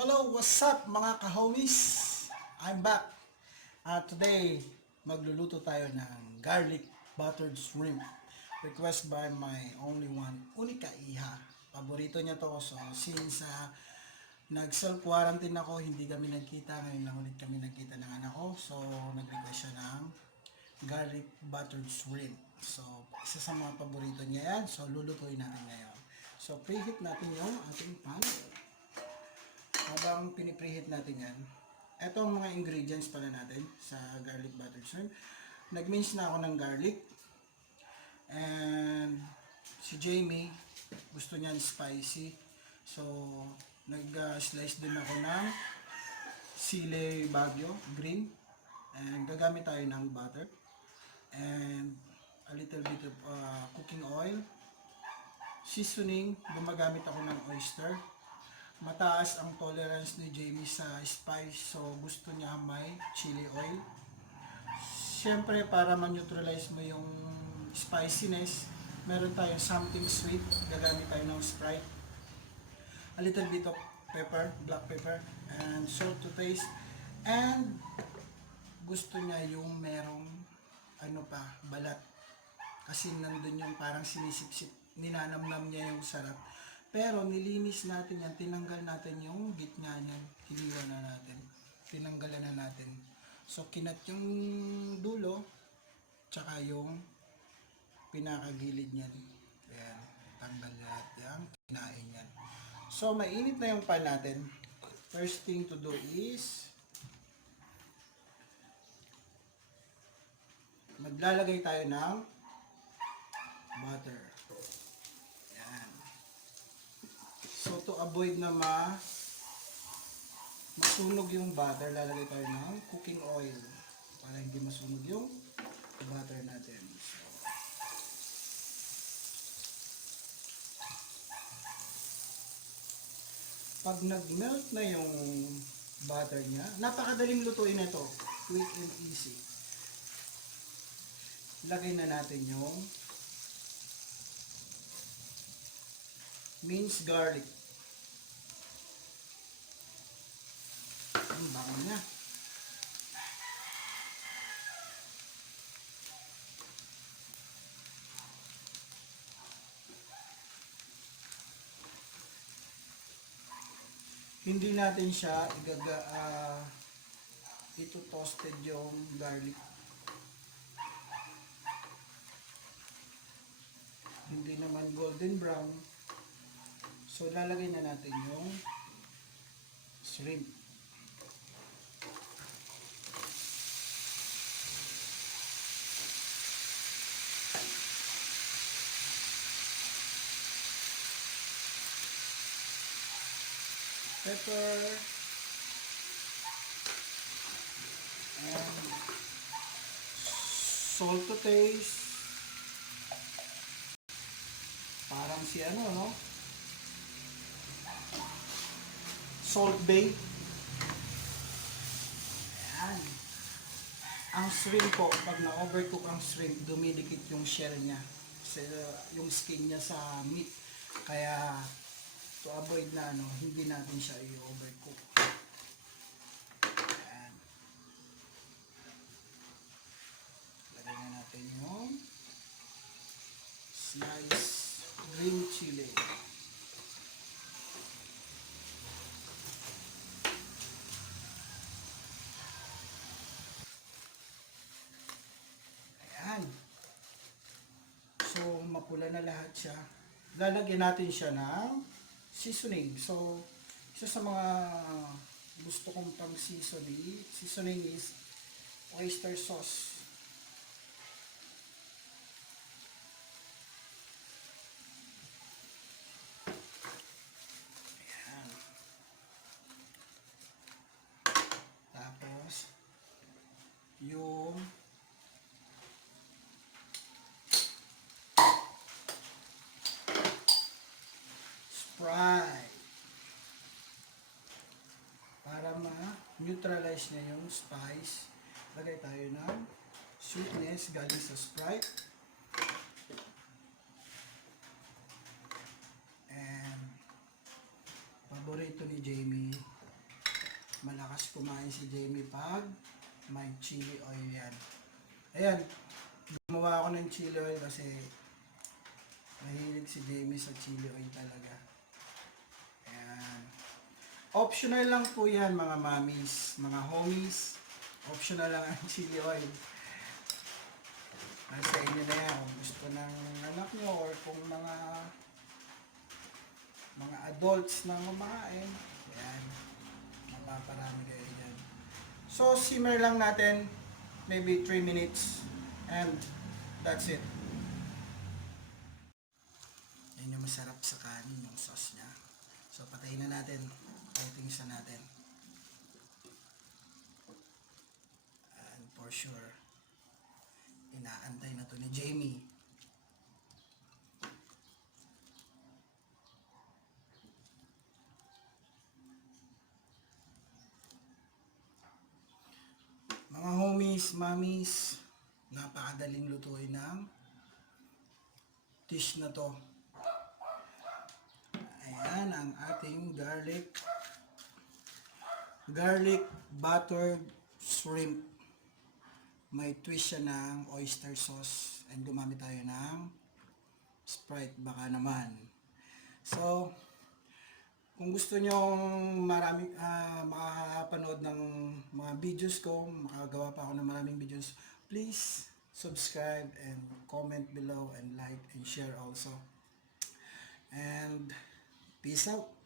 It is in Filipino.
Hello, what's up mga ka-homies? I'm back. Today, magluluto tayo ng garlic buttered shrimp. Request by my only one, Unika Iha. Paborito niya to. So, since nag-self-quarantine ako, hindi kami nagkita. Ngayon lang ulit kami nagkita ng anak ko. So, nag-request siya ng garlic buttered shrimp. So, isa sa mga paborito niya yan. So, lulutuin natin ngayon. So, preheat natin yung ating pan. Habang pinipreheat natin yan, ito ang mga ingredients pala natin sa garlic buttered shrimp. Nag-mince na ako ng garlic. And si Jamie, gusto niyan spicy. So, nag-slice din ako ng sili bagyo, green. And gagamit tayo ng butter. And a little bit of cooking oil. Seasoning, gumagamit ako ng oyster. Mataas ang tolerance ni Jamie sa spice, so gusto niya may chili oil. Siyempre, para ma-neutralize mo yung spiciness, meron tayong something sweet, gagamit tayo ng Sprite. A little bit of pepper, black pepper, and salt to taste. And gusto niya yung merong balat. Kasi nandun yung parang sinisipsip, ninanamnam niya yung sarap. Pero nilinis natin yan, tinanggal natin yung gitna niyan, hiniwa na natin, tinanggalan na natin. So kinat yung dulo, tsaka yung pinakagilid niyan. Ayan, tanggal lahat yan, kinain yan. So mainit na yung pan natin. First thing to do is, maglalagay tayo ng butter. So to avoid na masunog yung butter, lalagay tayo ng cooking oil para hindi masunog yung butter natin. So, pag nag-melt na yung butter niya, napakadaling lutuin na ito. Quick and easy. Lagay na natin yung minced garlic. Ang bango niya. Hindi natin siya ito toasted yung garlic. Hindi naman golden brown. So, lalagay na natin yung shrimp. Pepper. And salt to taste. Parang si no? Salt Bay. Ayan. Ang shrimp po, pag na-overcook ang shrimp, dumidikit yung shell niya. Yung skin niya sa meat. Kaya, to avoid na hindi natin siya i-overcook. Ayan. Lagay na natin yung sliced green chili. So, mapula na lahat siya. Lalagyan natin siya ng seasoning. So, isa sa mga gusto kong pang seasoning is oyster sauce. Ayan. Tapos, yung Sprite. Para ma-neutralize niya yung spice, lagay tayo ng sweetness galing sa Sprite. And paborito ni Jamie, malakas kumain si Jamie pag may chili oil yan. Ayan, gumawa ako ng chili oil kasi mahilig si Jamie sa chili oil talaga. Ayan. Optional lang po yan mga mommies, mga homies. Optional lang ang chili oil. Nasa inyo na yan kung gusto ng anak nyo or kung mga adults na kumakain. Ayan. Mapaparami kayo dyan. So, simmer lang natin maybe 3 minutes and that's it. Yan yung masarap sa kanin, yung sauce niya. So, patayin na natin. Coatings na natin. And for sure, inaantay na to ni Jamie. Mga homies, mommies, napakadaling lutuin ng dish na to. Ayan ang ating garlic buttered shrimp. May twist siya ng oyster sauce and gumamit tayo ng Sprite baka naman. So, kung gusto nyo makapanood ng mga videos ko, makagawa pa ako ng maraming videos, please subscribe and comment below and like and share also. And peace out!